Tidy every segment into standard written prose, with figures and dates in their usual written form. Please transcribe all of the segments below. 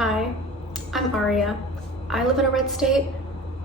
Hi, I'm Aria. I live in a red state.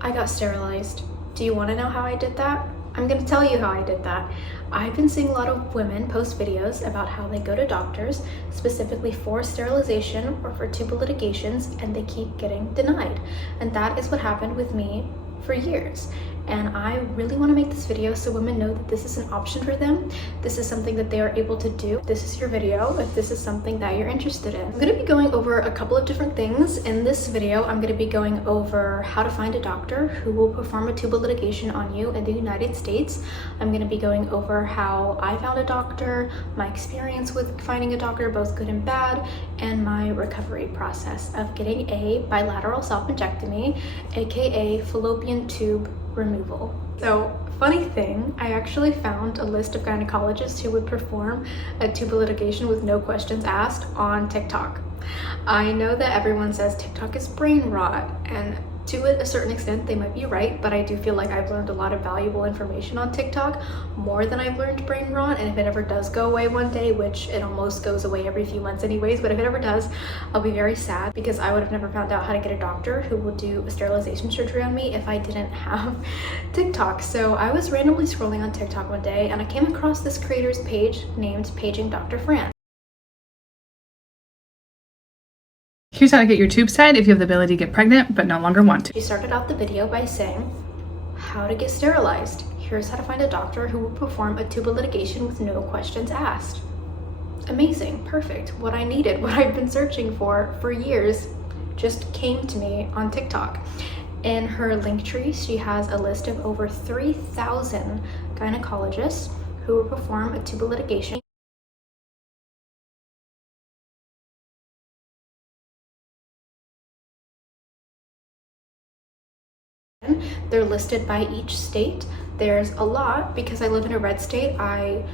I got sterilized. Do you want to know how I did that? I'm going to tell you how I did that. I've been seeing a lot of women post videos about how they go to doctors specifically for sterilization or for tubal litigations, and they keep getting denied. And that is what happened with me for years. And I really want to make this video so women know that this is an option for them. This is something that they are able to do. This is your video if this is something that you're interested in. I'm going to be going over a couple of different things. In this video, I'm going to be going over how to find a doctor who will perform a tubal litigation on you in the United States. I'm going to be going over how I found a doctor, my experience with finding a doctor, both good and bad, and my recovery process of getting a bilateral salpingectomy, aka fallopian tube removal. So, funny thing, I actually found a list of gynecologists who would perform a tubal litigation with no questions asked on TikTok. I know that everyone says TikTok is brain rot, and to a certain extent they might be right, but I do feel like I've learned a lot of valuable information on TikTok, more than I've learned brain rot. And if it ever does go away one day, which it almost goes away every few months anyways, but if it ever does, I'll be very sad, because I would have never found out how to get a doctor who will do a sterilization surgery on me if I didn't have TikTok. So I was randomly scrolling on TikTok one day and I came across this creator's page named PagingDrFran. Here's how to get your tubes tied if you have the ability to get pregnant but no longer want to. She started out the video by saying, how to get sterilized. Here's how to find a doctor who will perform a tubal litigation with no questions asked. Amazing, perfect. What I needed, what I've been searching for years, just came to me on TikTok. In her link tree, she has a list of over 3,000 gynecologists who will perform a tubal litigation. They're listed by each state. There's a lot. Because I live in a red state, I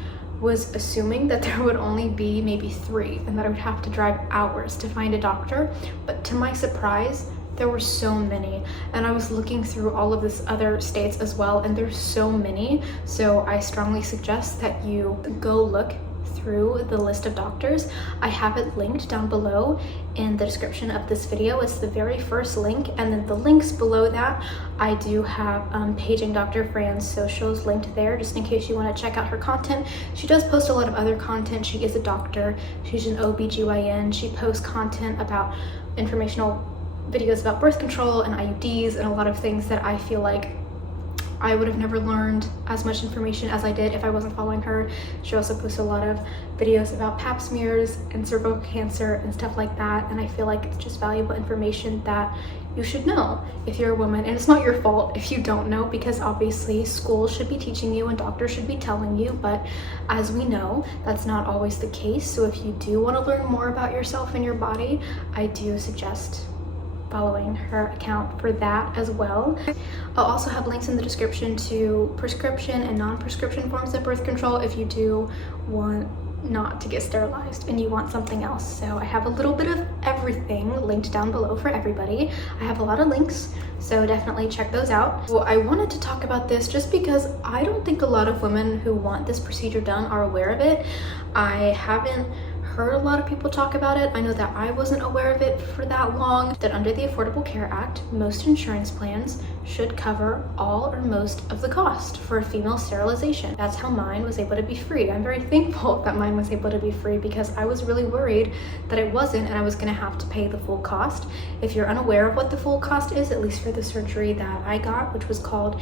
was assuming that there would only be maybe 3 and that I would have to drive hours to find a doctor. But to my surprise, there were so many. And I was looking through all of these other states as well, and there's so many. So I strongly suggest that you go look through the list of doctors. I have it linked down below in the description of this video. It's the very first link, and then the links below that, I do have PagingDrFran's socials linked there, just in case you want to check out her content. She does post a lot of other content. She is a doctor. She's an OBGYN. She posts content about informational videos about birth control and IUDs and a lot of things that I feel like I would have never learned as much information as I did if I wasn't following her. She also posts a lot of videos about pap smears and cervical cancer and stuff like that, and I feel like it's just valuable information that you should know if you're a woman. And it's not your fault if you don't know, because obviously school should be teaching you and doctors should be telling you, but as we know, that's not always the case. So if you do want to learn more about yourself and your body, I do suggest following her account for that as well. I'll also have links in the description to prescription and non-prescription forms of birth control if you do want not to get sterilized and you want something else. So I have a little bit of everything linked down below for everybody. I have a lot of links, so definitely check those out. Well, I wanted to talk about this just because I don't think a lot of women who want this procedure done are aware of it. I haven't heard a lot of people talk about it. I know that I wasn't aware of it for that long. That under the Affordable Care Act, most insurance plans should cover all or most of the cost for a female sterilization. That's how mine was able to be free. I'm very thankful that mine was able to be free, because I was really worried that it wasn't and I was gonna have to pay the full cost. If you're unaware of what the full cost is, at least for the surgery that I got, which was called,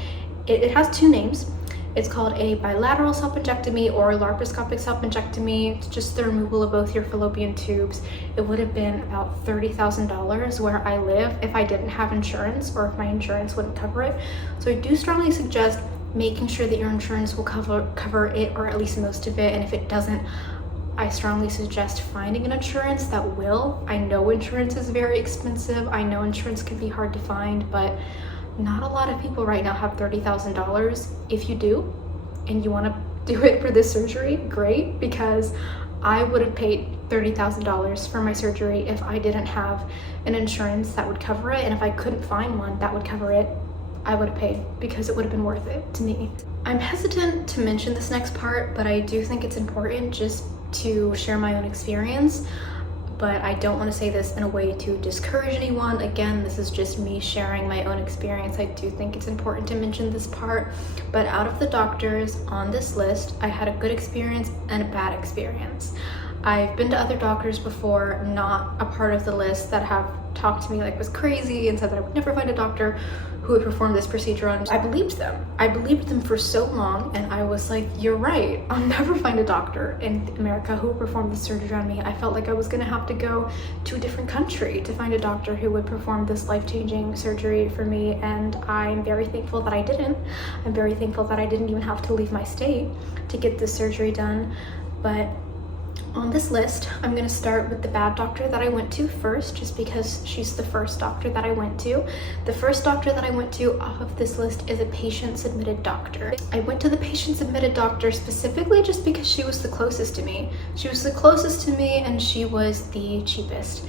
it has 2 names. It's called a bilateral salpingectomy or laparoscopic salpingectomy. It's just the removal of both your fallopian tubes. It would have been about $30,000 where I live if I didn't have insurance, or if my insurance wouldn't cover it. So I do strongly suggest making sure that your insurance will cover it, or at least most of it. And if it doesn't, I strongly suggest finding an insurance that will. I know insurance is very expensive. I know insurance can be hard to find, but not a lot of people right now have $30,000. If you do, and you want to do it for this surgery, great, because I would have paid $30,000 for my surgery if I didn't have an insurance that would cover it, and if I couldn't find one that would cover it, I would have paid, because it would have been worth it to me. I'm hesitant to mention this next part, but I do think it's important just to share my own experience. but I don't want to say this in a way to discourage anyone. Again, this is just me sharing my own experience. I do think it's important to mention this part, but out of the doctors on this list, I had a good experience and a bad experience. I've been to other doctors before, not a part of the list, that have talked to me like was crazy and said that I would never find a doctor who would perform this procedure on. I believed them. I believed them for so long, and I was like, you're right, I'll never find a doctor in America who would perform this surgery on me. I felt like I was gonna have to go to a different country to find a doctor who would perform this life-changing surgery for me, and I'm very thankful that I didn't. I'm very thankful that I didn't even have to leave my state to get this surgery done. But on this list, I'm going to start with the bad doctor that I went to first, just because she's the first doctor that I went to. The first doctor that I went to off of this list is a patient-submitted doctor. I went to the patient-submitted doctor specifically just because she was the closest to me. She was the closest to me, and she was the cheapest.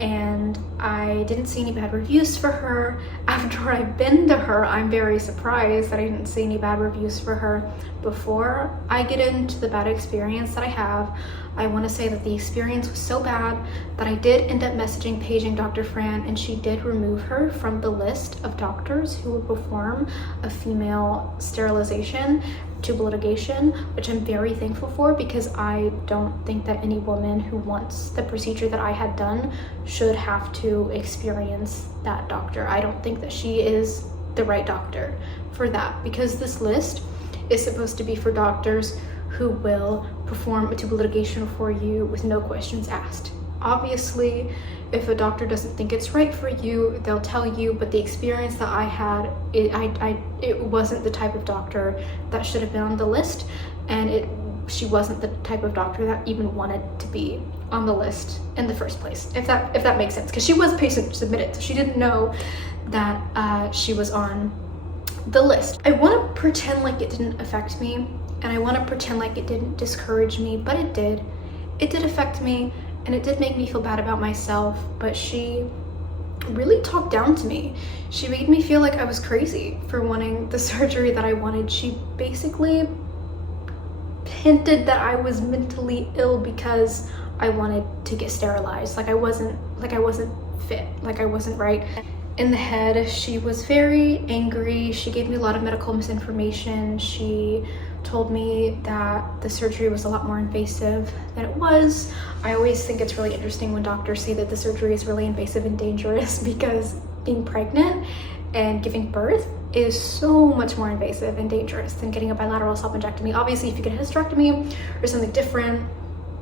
And I didn't see any bad reviews for her. After I've been to her, I'm very surprised that I didn't see any bad reviews for her. Before I get into the bad experience that I have, I want to say that the experience was so bad that I did end up messaging PagingDrFran, and she did remove her from the list of doctors who would perform a female sterilization, tubal ligation, which I'm very thankful for, because I don't think that any woman who wants the procedure that I had done should have to experience that doctor. I don't think that she is the right doctor for that, because this list is supposed to be for doctors who will perform a tubal ligation for you with no questions asked. Obviously, if a doctor doesn't think it's right for you, they'll tell you, but the experience that I had, it wasn't the type of doctor that should have been on the list, and she wasn't the type of doctor that even wanted to be on the list in the first place, if that makes sense, because she was patient submitted, so she didn't know that she was on the list. I want to pretend like it didn't affect me, and I want to pretend like it didn't discourage me, but it did. It did affect me, and it did make me feel bad about myself, but she really talked down to me. She made me feel like I was crazy for wanting the surgery that I wanted. She basically hinted that I was mentally ill because I wanted to get sterilized. Like I wasn't fit, like I wasn't right in the head. She was very angry. She gave me a lot of medical misinformation. She told me that the surgery was a lot more invasive than it was. I always think it's really interesting when doctors say that the surgery is really invasive and dangerous, because being pregnant and giving birth is so much more invasive and dangerous than getting a bilateral salpingectomy. Obviously, if you get a hysterectomy or something different,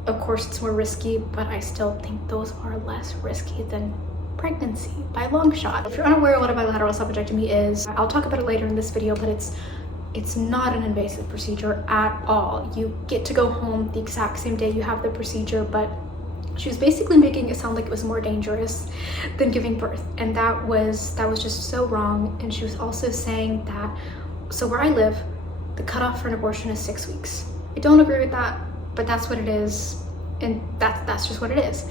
of course it's more risky, but I still think those are less risky than pregnancy by a long shot. If you're unaware of what a bilateral salpingectomy is, I'll talk about it later in this video, but it's not an invasive procedure at all. You get to go home the exact same day you have the procedure, but she was basically making it sound like it was more dangerous than giving birth, and that was just so wrong. And she was also saying that, so where I live, the cutoff for an abortion is 6 weeks. I don't agree with that, but that's what it is, and that's just what it is.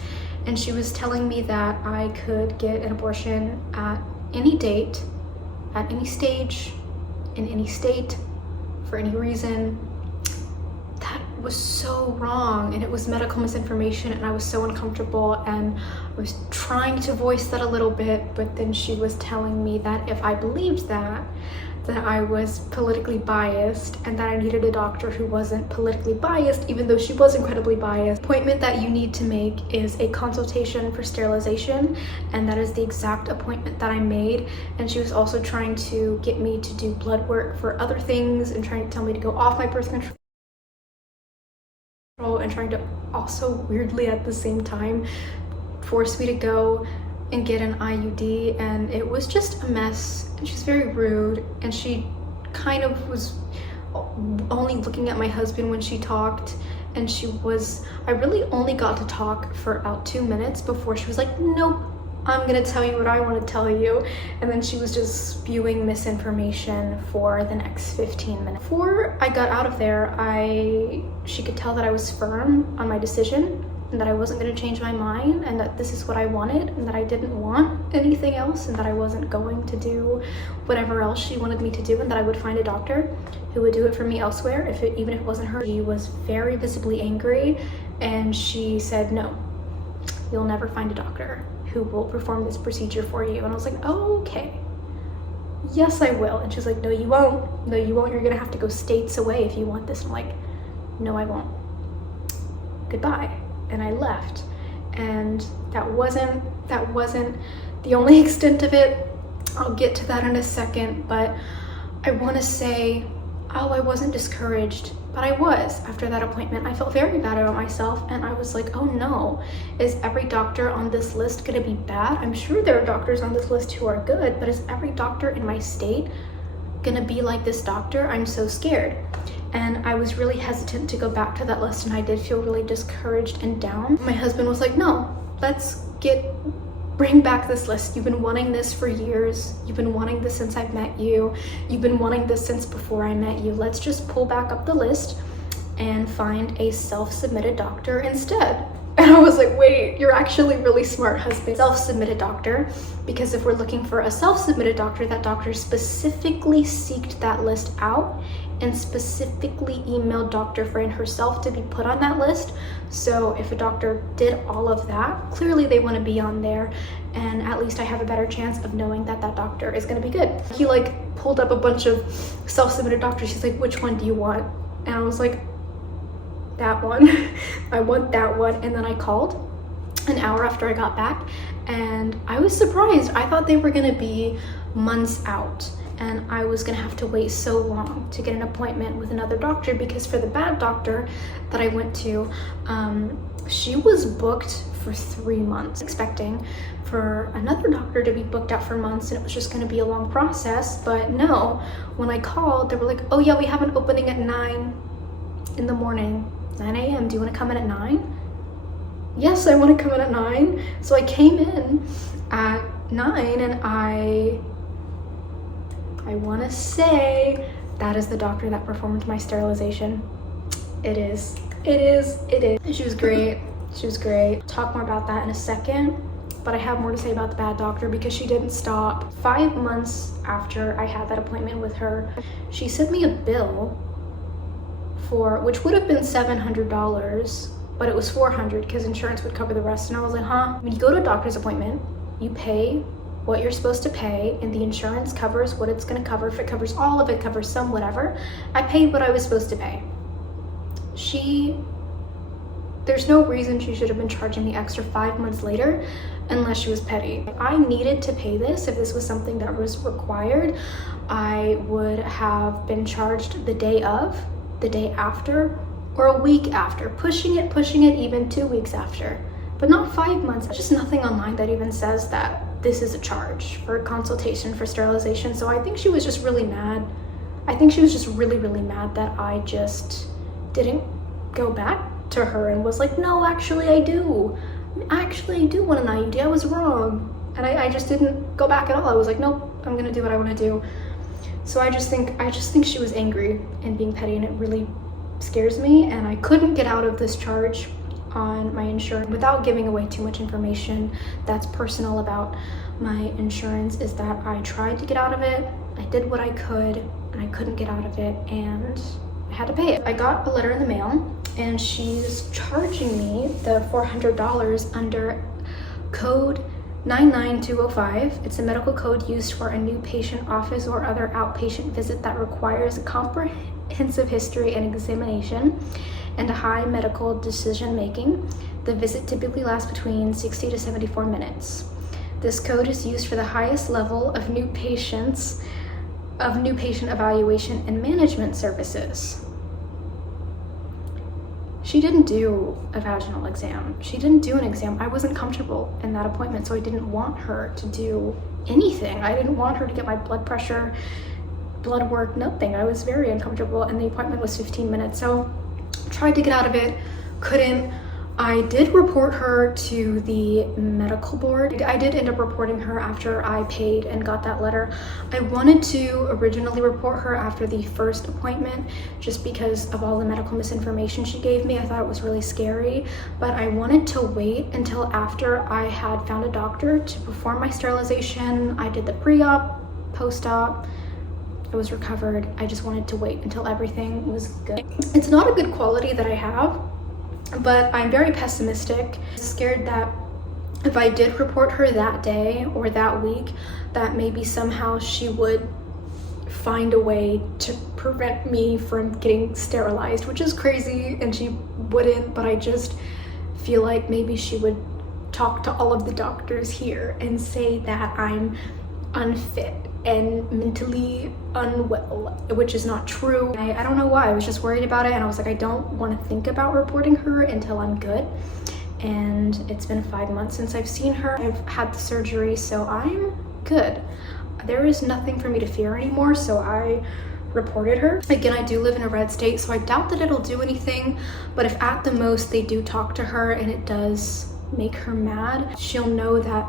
And she was telling me that I could get an abortion at any date, at any stage, in any state, for any reason. That was so wrong, and it was medical misinformation, and I was so uncomfortable, and I was trying to voice that a little bit, but then she was telling me that if I believed that I was politically biased, and that I needed a doctor who wasn't politically biased, even though she was incredibly biased. The appointment that you need to make is a consultation for sterilization, and that is the exact appointment that I made. And she was also trying to get me to do blood work for other things, and trying to tell me to go off my birth control, and trying to also weirdly at the same time force me to go and get an IUD, and it was just a mess. And she's very rude, and she kind of was only looking at my husband when she talked, and I really only got to talk for about 2 minutes before she was like, nope, I'm gonna tell you what I want to tell you. And then she was just spewing misinformation for the next 15 minutes. Before I got out of there, she could tell that I was firm on my decision, and that I wasn't going to change my mind, and that this is what I wanted, and that I didn't want anything else, and that I wasn't going to do whatever else she wanted me to do, and that I would find a doctor who would do it for me elsewhere, even if it wasn't her. She was very visibly angry, and she said, no, you'll never find a doctor who will perform this procedure for you. And I was like, oh, okay. Yes, I will. And she's like, no, you won't. No, you won't. You're gonna have to go states away if you want this. I'm like, no, I won't. Goodbye. And I left. And that wasn't the only extent of it. I'll get to that in a second, but I want to say, oh, I wasn't discouraged, but I was. After that appointment, I felt very bad about myself, and I was like, oh no, is every doctor on this list gonna be bad? I'm sure there are doctors on this list who are good, but is every doctor in my state gonna be like this doctor? I'm so scared. And I was really hesitant to go back to that list, and I did feel really discouraged and down. My husband was like, no, bring back this list. You've been wanting this for years. You've been wanting this since I've met you. You've been wanting this since before I met you. Let's just pull back up the list and find a self-submitted doctor instead. And I was like, wait, you're actually really smart, husband. Self-submitted doctor, because if we're looking for a self-submitted doctor, that doctor specifically seeked that list out and specifically emailed DrFran herself to be put on that list. So if a doctor did all of that, clearly they want to be on there, and at least I have a better chance of knowing that that doctor is going to be good. He like pulled up a bunch of self-submitted doctors. He's like, which one do you want? And I was like, that one. I want that one. And then I called an hour after I got back, and I was surprised. I thought they were going to be months out, and I was gonna have to wait so long to get an appointment with another doctor, because for the bad doctor that I went to, she was booked for 3 months, expecting for another doctor to be booked out for months, and it was just gonna be a long process. But no, when I called, they were like, oh yeah, we have an opening at 9 in the morning, 9 a.m. Do you wanna come in at 9? Yes, I wanna come in at 9. So I came in at 9, and I want to say that is the doctor that performed my sterilization. It is. She was great. She was great. Talk more about that in a second, but I have more to say about the bad doctor because she didn't stop. 5 months after I had that appointment with her, she sent me a bill for, which would have been $700, but it was $400 because insurance would cover the rest. And I was like, huh? When you go to a doctor's appointment, you pay what you're supposed to pay, and the insurance covers what it's going to cover. If it covers all of it, covers some, whatever. I paid what I was supposed to pay. There's no reason she should have been charging me extra 5 months later unless she was petty. If I needed to pay this, if this was something that was required, I would have been charged the day of, the day after, or a week after, pushing it even 2 weeks after, but not 5 months. There's just nothing online that even says that this is a charge for a consultation for sterilization. So I think she was just really mad. I think she was just really, really mad that I just didn't go back to her and was like, no, actually I do. Actually I do want an IUD. I was wrong. And I just didn't go back at all. I was like, nope, I'm gonna do what I wanna do. So I just think she was angry and being petty, and it really scares me. And I couldn't get out of this charge on my insurance without giving away too much information that's personal about my insurance. Is that I tried to get out of it, I did what I could, and I couldn't get out of it, and I had to pay it. I got a letter in the mail, and she's charging me the $400 under code 99205. It's a medical code used for a new patient office or other outpatient visit that requires a comprehensive history and examination and a high medical decision making. The visit typically lasts between 60 to 74 minutes. This code is used for the highest level of new patient evaluation and management services. She didn't do a vaginal exam. She didn't do an exam. I wasn't comfortable in that appointment, so I didn't want her to do anything. I didn't want her to get my blood pressure, blood work, nothing. I was very uncomfortable, and the appointment was 15 minutes. So tried to get out of it, couldn't. I did report her to the medical board. I did end up reporting her after I paid and got that letter. I wanted to originally report her after the first appointment just because of all the medical misinformation she gave me. I thought it was really scary, but I wanted to wait until after I had found a doctor to perform my sterilization. I did the pre-op, post-op, I was recovered. I just wanted to wait until everything was good. It's not a good quality that I have, but I'm very pessimistic, scared that if I did report her that day or that week, that maybe somehow she would find a way to prevent me from getting sterilized, which is crazy, and she wouldn't, but I just feel like maybe she would talk to all of the doctors here and say that I'm unfit and mentally unwell, which is not true. I don't know why. I was just worried about it, and I was like, I don't want to think about reporting her until I'm good. And it's been 5 months since I've seen her. I've had the surgery, so I'm good. There is nothing for me to fear anymore, so I reported her. Again, I do live in a red state, so I doubt that it'll do anything, but if at the most they do talk to her and it does make her mad, she'll know that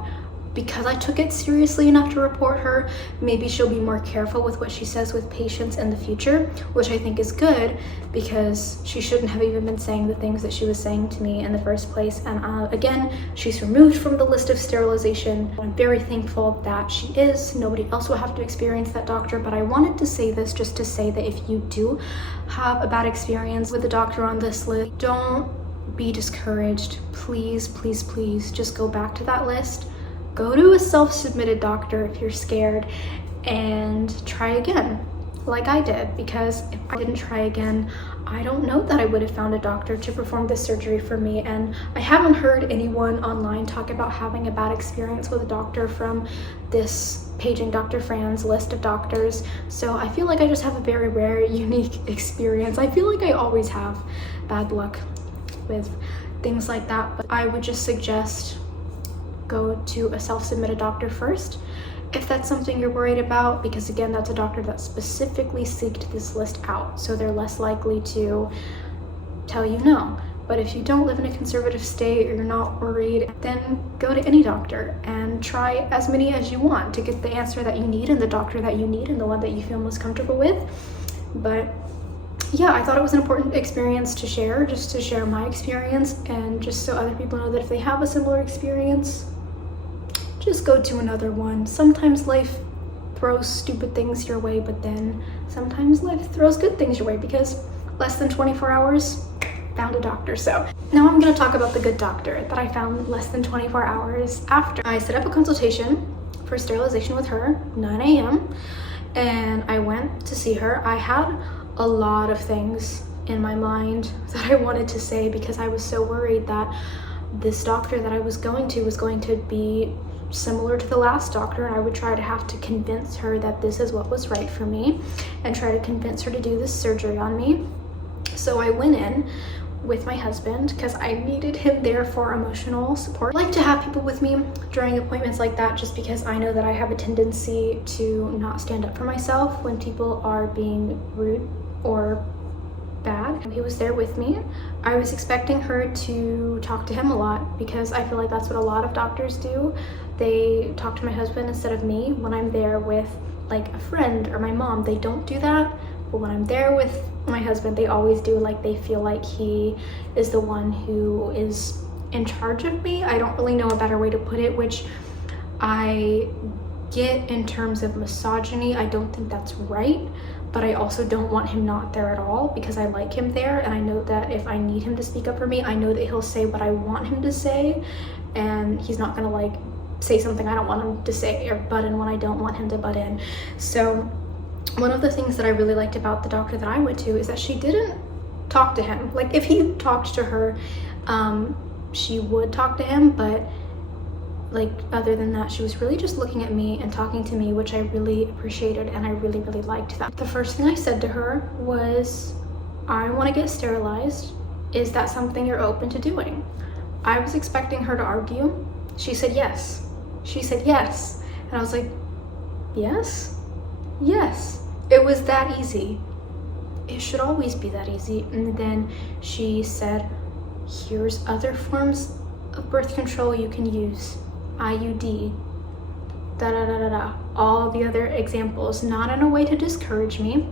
because I took it seriously enough to report her, maybe she'll be more careful with what she says with patients in the future, which I think is good, because she shouldn't have even been saying the things that she was saying to me in the first place. And again, she's removed from the list of sterilization. I'm very thankful that she is. Nobody else will have to experience that doctor, but I wanted to say this just to say that if you do have a bad experience with a doctor on this list, don't be discouraged. Please, please, please just go back to that list. Go to a self-submitted doctor if you're scared and try again, like I did, because if I didn't try again, I don't know that I would have found a doctor to perform this surgery for me. And I haven't heard anyone online talk about having a bad experience with a doctor from this PagingDrFran's list of doctors. So I feel like I just have a very rare, unique experience. I feel like I always have bad luck with things like that, but I would just suggest go to a self-submitted doctor first if that's something you're worried about, because again, that's a doctor that specifically seeked this list out, so they're less likely to tell you no. But if you don't live in a conservative state or you're not worried, then go to any doctor and try as many as you want to get the answer that you need and the doctor that you need and the one that you feel most comfortable with. But yeah, I thought it was an important experience to share, just to share my experience, and just so other people know that if they have a similar experience, just go to another one. Sometimes life throws stupid things your way, but then sometimes life throws good things your way, because less than 24 hours, found a doctor. So now I'm going to talk about the good doctor that I found less than 24 hours after. I set up a consultation for sterilization with her, 9 a.m. and I went to see her. I had a lot of things in my mind that I wanted to say, because I was so worried that this doctor that I was going to be similar to the last doctor, and I would try to have to convince her that this is what was right for me and try to convince her to do this surgery on me. So I went in with my husband because I needed him there for emotional support. I like to have people with me during appointments like that, just because I know that I have a tendency to not stand up for myself when people are being rude or bad. He was there with me. I was expecting her to talk to him a lot, because I feel like that's what a lot of doctors do. They talk to my husband instead of me when I'm there with like a friend or my mom. They don't do that, but when I'm there with my husband, they always do. Like, they feel like he is the one who is in charge of me. I don't really know a better way to put it, which I get in terms of misogyny. I don't think that's right, but I also don't want him not there at all, because I like him there, and I know that if I need him to speak up for me, I know that he'll say what I want him to say, and he's not gonna like say something I don't want him to say or butt in when I don't want him to butt in. So one of the things that I really liked about the doctor that I went to is that she didn't talk to him. Like, if he talked to her, she would talk to him, but like, other than that, she was really just looking at me and talking to me, which I really appreciated, and I really, really liked that. The first thing I said to her was, I want to get sterilized. Is that something you're open to doing? I was expecting her to argue. She said yes. She said yes. And I was like, yes? Yes. It was that easy. It should always be that easy. And then she said, here's other forms of birth control you can use. IUD, all the other examples, not in a way to discourage me,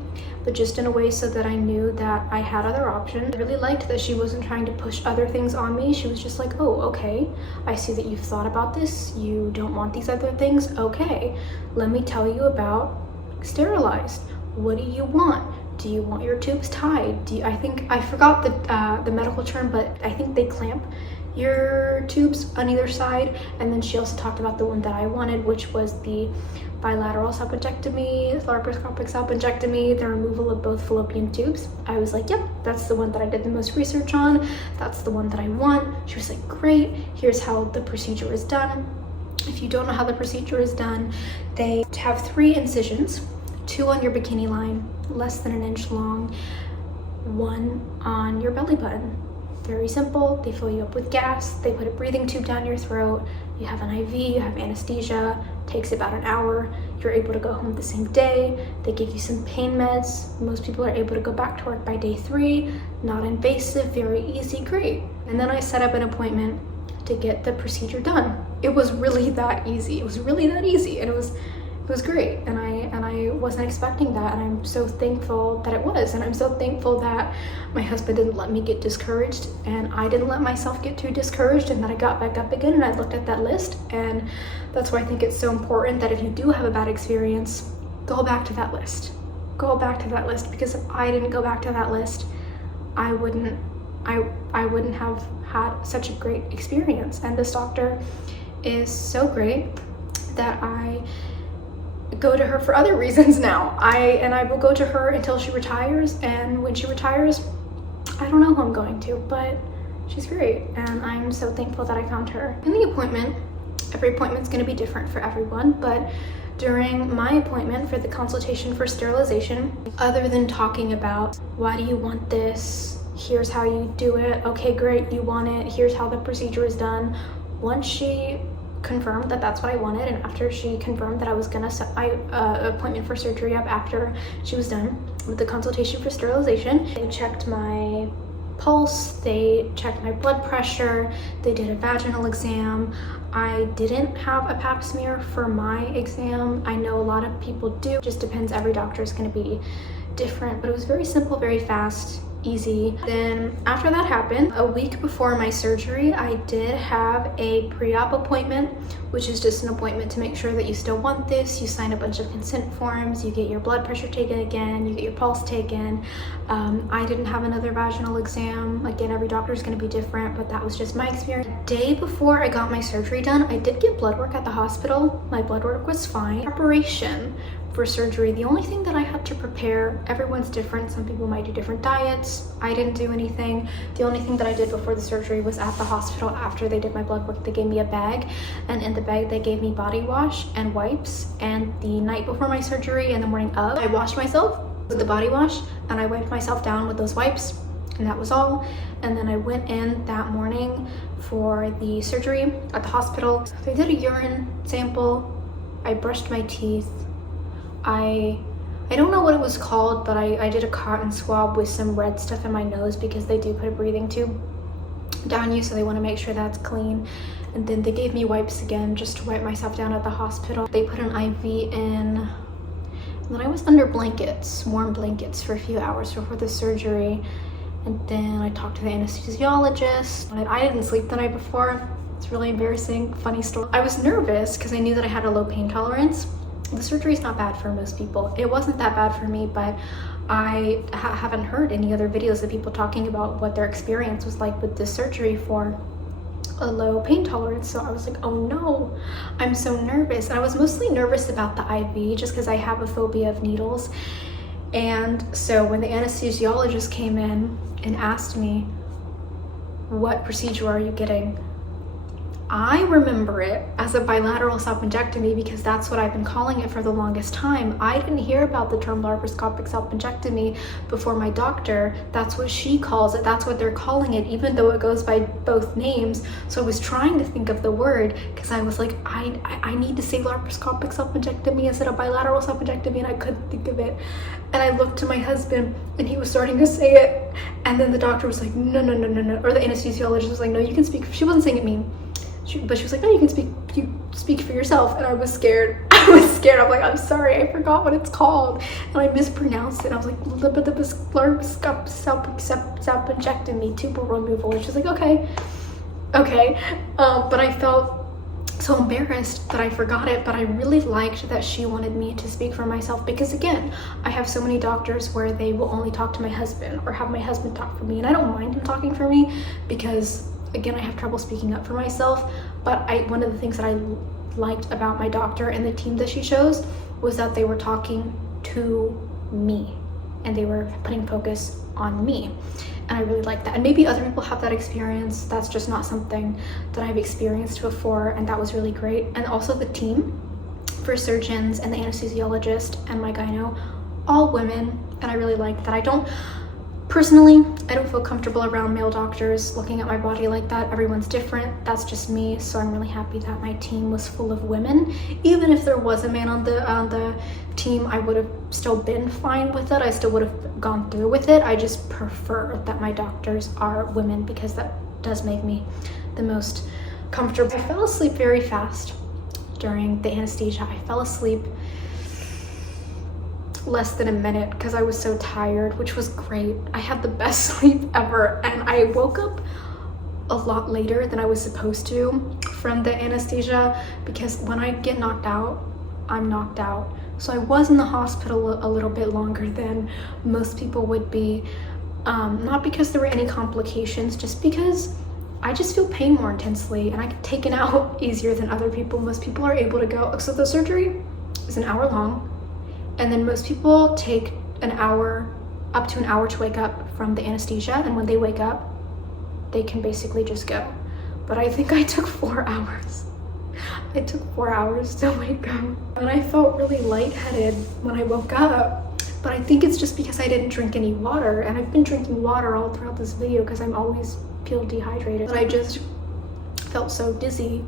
but just in a way so that I knew that I had other options. I really liked that she wasn't trying to push other things on me. She was just like, oh, okay, I see that you've thought about this. You don't want these other things. Okay, let me tell you about sterilized. What do you want? Do you want your tubes tied? I think I forgot the medical term, but I think they clamp your tubes on either side. And then she also talked about the one that I wanted, which was the bilateral salpingectomy, laparoscopic salpingectomy, the removal of both fallopian tubes. I was like, yep, that's the one that I did the most research on. That's the one that I want. She was like, great, here's how the procedure is done. If you don't know how the procedure is done, they have 3 incisions, 2 on your bikini line, less than 1 inch long, 1 on your belly button. Very simple. They fill you up with gas, they put a breathing tube down your throat, you have an IV, you have anesthesia, takes about an hour, you're able to go home the same day, they give you some pain meds, most people are able to go back to work by day 3, not invasive, very easy, great. And then I set up an appointment to get the procedure done. It was really that easy. It was really that easy, and it was great. And I wasn't expecting that, and I'm so thankful that it was. And I'm so thankful that my husband didn't let me get discouraged, and I didn't let myself get too discouraged, and that I got back up again and I looked at that list. And that's why I think it's so important that if you do have a bad experience, go back to that list. Go back to that list, because if I didn't go back to that list, I wouldn't have had such a great experience. And this doctor is so great that I go to her for other reasons now. I will go to her until she retires, and when she retires, I don't know who I'm going to, but she's great, and I'm so thankful that I found her. In the appointment, every appointment's going to be different for everyone, but during my appointment for the consultation for sterilization, other than talking about why do you want this, here's how you do it, okay great, you want it, here's how the procedure is done, once she confirmed that that's what I wanted, and after she confirmed that I was gonna set my appointment for surgery up after she was done with the consultation for sterilization, they checked my pulse, they checked my blood pressure, they did a vaginal exam. I didn't have a pap smear for my exam. I know a lot of people do, it just depends, every doctor is going to be different, but it was very simple, very fast, easy. Then after that happened, a week before my surgery, I did have a pre-op appointment, which is just an appointment to make sure that you still want this. You sign a bunch of consent forms, you get your blood pressure taken again, you get your pulse taken. I didn't have another vaginal exam. Again, every doctor is going to be different, but that was just my experience. The day before I got my surgery done, I did get blood work at the hospital. My blood work was fine. Preparation for surgery, the only thing that I had to prepare, everyone's different, some people might do different diets, I didn't do anything. The only thing that I did before the surgery was at the hospital. After they did my blood work, they gave me a bag, and in the bag they gave me body wash and wipes, and the night before my surgery and the morning of, I washed myself with the body wash and I wiped myself down with those wipes, and that was all. And then I went in that morning for the surgery at the hospital. They did a urine sample, I brushed my teeth, I don't know what it was called, but I did a cotton swab with some red stuff in my nose, because they do put a breathing tube down you, so they want to make sure that's clean. And then they gave me wipes again just to wipe myself down at the hospital. They put an IV in, and then I was under blankets, warm blankets, for a few hours before the surgery. And then I talked to the anesthesiologist. I didn't sleep the night before. It's really embarrassing, funny story. I was nervous because I knew that I had a low pain tolerance. The surgery is not bad for most people. It wasn't that bad for me, but I haven't heard any other videos of people talking about what their experience was like with this surgery for a low pain tolerance. So I was like, oh no, I'm so nervous. And I was mostly nervous about the IV just because I have a phobia of needles. And so when the anesthesiologist came in and asked me, what procedure are you getting? I remember it as a bilateral salpingectomy because that's what I've been calling it for the longest time. I didn't hear about the term laparoscopic salpingectomy before my doctor. That's what she calls it. That's what they're calling it, even though it goes by both names. So I was trying to think of the word because I was like, I need to say laparoscopic salpingectomy instead of bilateral salpingectomy, and I couldn't think of it. And I looked to my husband and he was starting to say it. And then the doctor was like, no. Or the anesthesiologist was like, no, you can speak. She wasn't saying it mean. But she was like, no, you speak for yourself. And I was scared. I'm like, I'm sorry, I forgot what it's called. And I mispronounced it. I was like, salpingectomy, tubal removal. And she's like, okay. But I felt so embarrassed that I forgot it. But I really liked that she wanted me to speak for myself, because again, I have so many doctors where they will only talk to my husband or have my husband talk for me. And I don't mind him talking for me because again, I have trouble speaking up for myself, but one of the things that I liked about my doctor and the team that she chose was that they were talking to me and they were putting focus on me. And I really like that. And maybe other people have that experience. That's just not something that I've experienced before, and that was really great. And also the team for surgeons and the anesthesiologist and my gyno, all women, and I really like that. I don't feel comfortable around male doctors looking at my body like that. Everyone's different. That's just me. So I'm really happy that my team was full of women. Even if there was a man on the team, I would have still been fine with it. I still would have gone through with it. I just prefer that my doctors are women because that does make me the most comfortable. I fell asleep very fast during the anesthesia. I fell asleep less than a minute because I was so tired, which was great. I had the best sleep ever, and I woke up a lot later than I was supposed to from the anesthesia because when I get knocked out, I'm knocked out. So I was in the hospital a little bit longer than most people would be, not because there were any complications, just because I just feel pain more intensely and I get taken out easier than other people. Most people are able to go, so the surgery is an hour long, and then most people take an hour, up to an hour to wake up from the anesthesia, and when they wake up, they can basically just go. But I think I took 4 hours. I took 4 hours to wake up, and I felt really lightheaded when I woke up, but I think it's just because I didn't drink any water, and I've been drinking water all throughout this video because I'm always feel dehydrated. But I just felt so dizzy,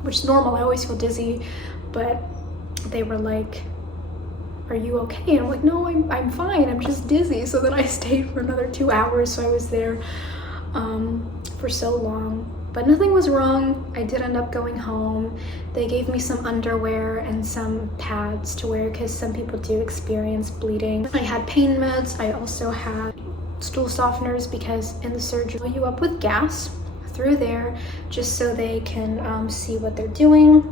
which is normal. I always feel dizzy, but they were like, "Are you okay?" And I'm like, "No, I'm fine. I'm just dizzy." So then I stayed for another 2 hours. So I was there for so long, but nothing was wrong. I did end up going home. They gave me some underwear and some pads to wear because some people do experience bleeding. I had pain meds. I also had stool softeners because in the surgery, they fill you up with gas through there just so they can see what they're doing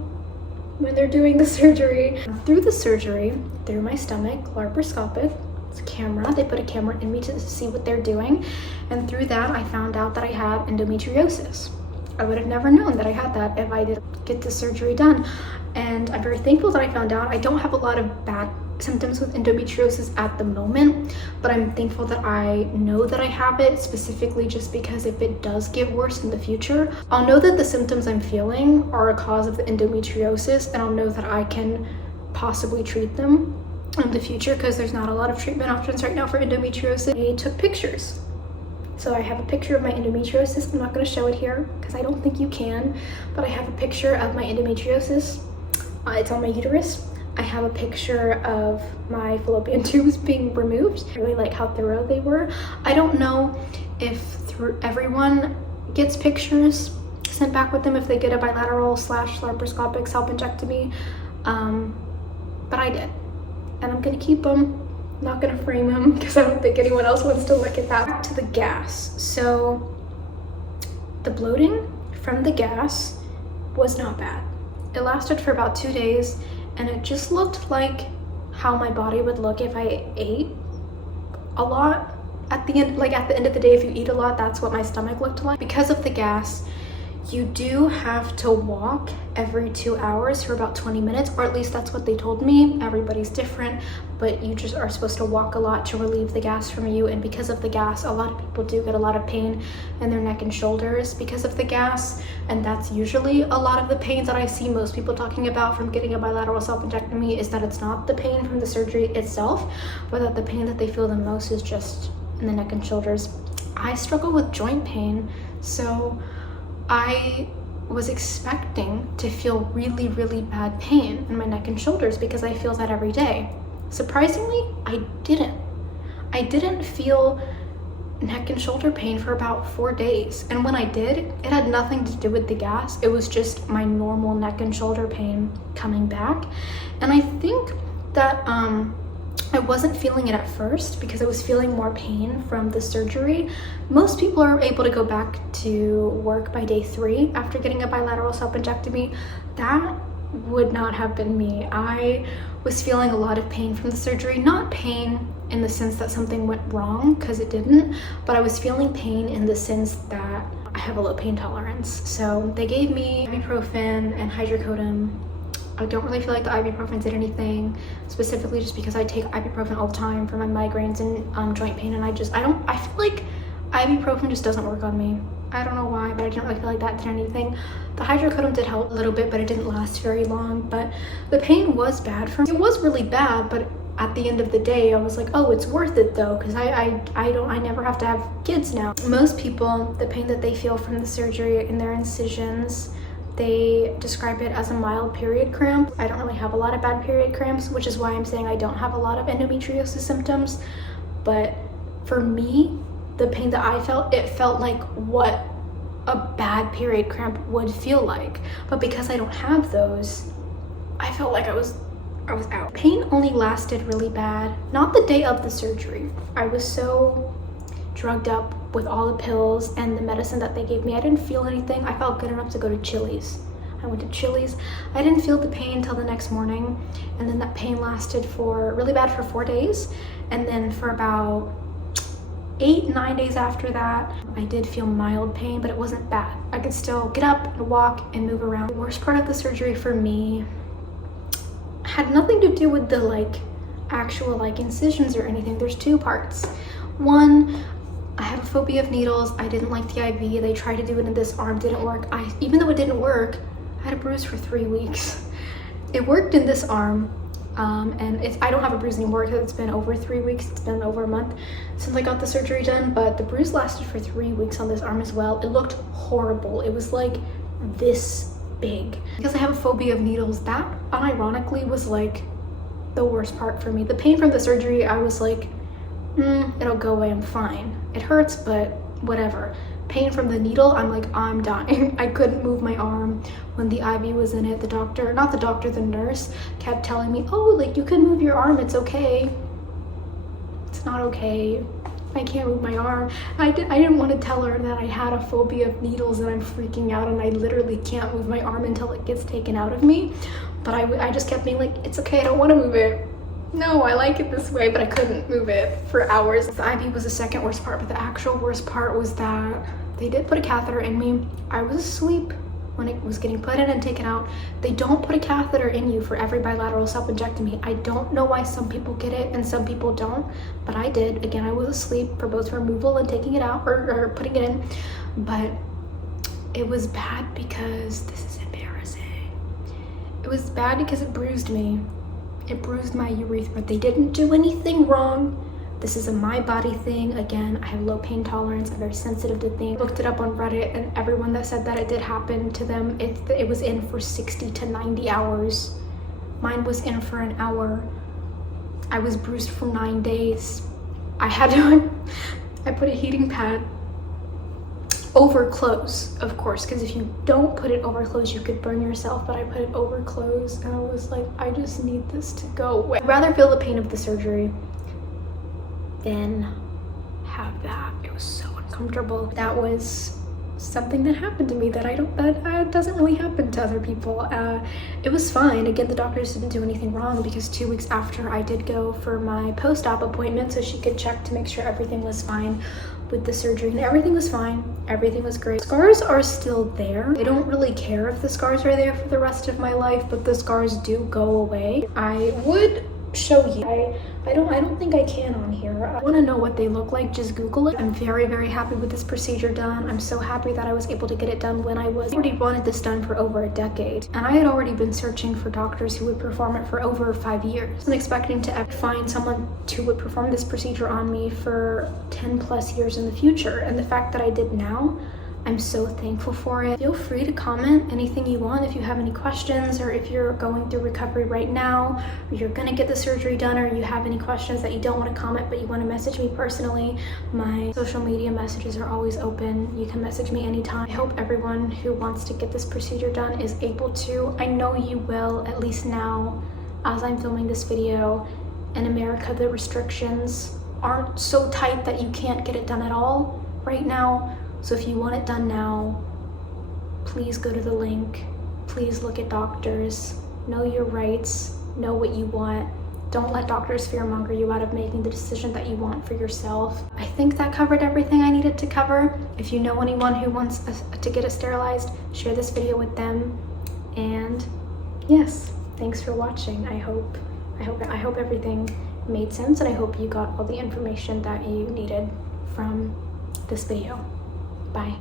when they're doing the surgery. Through the surgery, through my stomach, laparoscopic, it's a camera. They put a camera in me to see what they're doing. And through that, I found out that I had endometriosis. I would have never known that I had that if I didn't get the surgery done. And I'm very thankful that I found out. I don't have a lot of bad symptoms with endometriosis at the moment, but I'm thankful that I know that I have it, specifically just because if it does get worse in the future, I'll know that the symptoms I'm feeling are a cause of the endometriosis, and I'll know that I can possibly treat them in the future because there's not a lot of treatment options right now for endometriosis. I took pictures. So I have a picture of my endometriosis. I'm not going to show it here because I don't think you can, but I have a picture of my endometriosis. It's on my uterus. I have a picture of my fallopian tubes being removed. I really like how thorough they were. I don't know if everyone gets pictures sent back with them if they get a bilateral / laparoscopic salpingectomy, but I did. And I'm gonna keep them, not gonna frame them because I don't think anyone else wants to look at that. Back to the gas. So the bloating from the gas was not bad. It lasted for about 2 days, and it just looked like how my body would look if I ate a lot. At the end, like at the end of the day, if you eat a lot, that's what my stomach looked like. Because of the gas, you do have to walk every 2 hours for about 20 minutes, or at least that's what they told me. Everybody's different, but you just are supposed to walk a lot to relieve the gas from you. And because of the gas, a lot of people do get a lot of pain in their neck and shoulders because of the gas. And that's usually a lot of the pain that I see most people talking about from getting a bilateral salpingectomy, is that it's not the pain from the surgery itself, but that the pain that they feel the most is just in the neck and shoulders. I struggle with joint pain, so I was expecting to feel really, really bad pain in my neck and shoulders because I feel that every day. Surprisingly, I didn't. I didn't feel neck and shoulder pain for about 4 days. And when I did, it had nothing to do with the gas. It was just my normal neck and shoulder pain coming back. And I think that I wasn't feeling it at first because I was feeling more pain from the surgery. Most people are able to go back to work by day 3 after getting a bilateral salpingectomy. That would not have been me. I was feeling a lot of pain from the surgery, not pain in the sense that something went wrong, because it didn't, but I was feeling pain in the sense that I have a low pain tolerance. So they gave me ibuprofen and hydrocodone. I don't really feel like the ibuprofen did anything, specifically just because I take ibuprofen all the time for my migraines and joint pain, and I feel like ibuprofen just doesn't work on me. I don't know why, but I didn't really feel like that did anything. The hydrocodone did help a little bit, but it didn't last very long. But the pain was bad for me. It was really bad, but at the end of the day, I was like, oh, it's worth it though, because I never have to have kids now. Most people, the pain that they feel from the surgery in their incisions, they describe it as a mild period cramp. I don't really have a lot of bad period cramps, which is why I'm saying I don't have a lot of endometriosis symptoms. But for me, the pain that I felt, it felt like what a bad period cramp would feel like. But because I don't have those, I felt like I was out. Pain only lasted really bad, not the day of the surgery. I was so drugged up with all the pills and the medicine that they gave me. I didn't feel anything. I felt good enough to go to Chili's. I went to Chili's. I didn't feel the pain until the next morning, and then that pain lasted for really bad for 4 days, and then for about 8-9 days after that, I did feel mild pain, but it wasn't bad. I could still get up and walk and move around. The worst part of the surgery for me had nothing to do with the actual incisions or anything. There's two parts. One, I have a phobia of needles. I didn't like the IV. They tried to do it in this arm, didn't work. Even though it didn't work, I had a bruise for 3 weeks. It worked in this arm, and I don't have a bruise anymore because it's been over 3 weeks. It's been over a month since I got the surgery done, but the bruise lasted for 3 weeks on this arm as well. It looked horrible. It was like this big. Because I have a phobia of needles, that unironically was like the worst part for me. The pain from the surgery, I was like, it'll go away, I'm fine. It hurts, but whatever. Pain from the needle, I'm like, I'm dying. I couldn't move my arm when the IV was in it. The nurse kept telling me, oh, you can move your arm, it's okay. It's not okay. I can't move my arm. I didn't want to tell her that I had a phobia of needles and I'm freaking out and I literally can't move my arm until it gets taken out of me. But I just kept being like, it's okay, I don't want to move it. No, I like it this way, but I couldn't move it for hours. The IV was the second worst part, but the actual worst part was that they did put a catheter in me. I was asleep when it was getting put in and taken out. They don't put a catheter in you for every bilateral salpingectomy. I don't know why some people get it and some people don't, but I did. Again, I was asleep for both removal and taking it out or putting it in, but it was bad because this is embarrassing. It was bad because it bruised me. It bruised my urethra. They didn't do anything wrong. This is a my body thing. Again, I have low pain tolerance. I'm very sensitive to things. I looked it up on Reddit, and everyone that said that it did happen to them, it was in for 60 to 90 hours. Mine was in for an hour. I was bruised for 9 days. I put a heating pad over clothes, of course, because if you don't put it over clothes, you could burn yourself, but I put it over clothes, and I was like, I just need this to go away. I'd rather feel the pain of the surgery than have that. It was so uncomfortable. That was something that happened to me that doesn't really happen to other people. It was fine. Again, the doctors didn't do anything wrong because 2 weeks after I did go for my post-op appointment so she could check to make sure everything was fine with the surgery, and everything was fine. Everything was great. Scars are still there. I don't really care if the scars are there for the rest of my life, but the scars do go away. I would show you. I don't think I can on here. I want to know what they look like, just Google it. I'm very, very happy with this procedure done. I'm so happy that I was able to get it done when I already wanted this done for over a decade. And I had already been searching for doctors who would perform it for over 5 years. I'm expecting to find someone who would perform this procedure on me for 10 plus years in the future. And the fact that I did now, I'm so thankful for it. Feel free to comment anything you want if you have any questions, or if you're going through recovery right now, or you're gonna get the surgery done, or you have any questions that you don't want to comment but you want to message me personally. My social media messages are always open. You can message me anytime. I hope everyone who wants to get this procedure done is able to. I know you will, at least now as I'm filming this video. In America, the restrictions aren't so tight that you can't get it done at all right now. So if you want it done now, please go to the link. Please look at doctors. Know your rights. Know what you want. Don't let doctors fearmonger you out of making the decision that you want for yourself. I think that covered everything I needed to cover. If you know anyone who wants to get it sterilized, share this video with them. And yes, thanks for watching. I hope everything made sense, and I hope you got all the information that you needed from this video. Bye.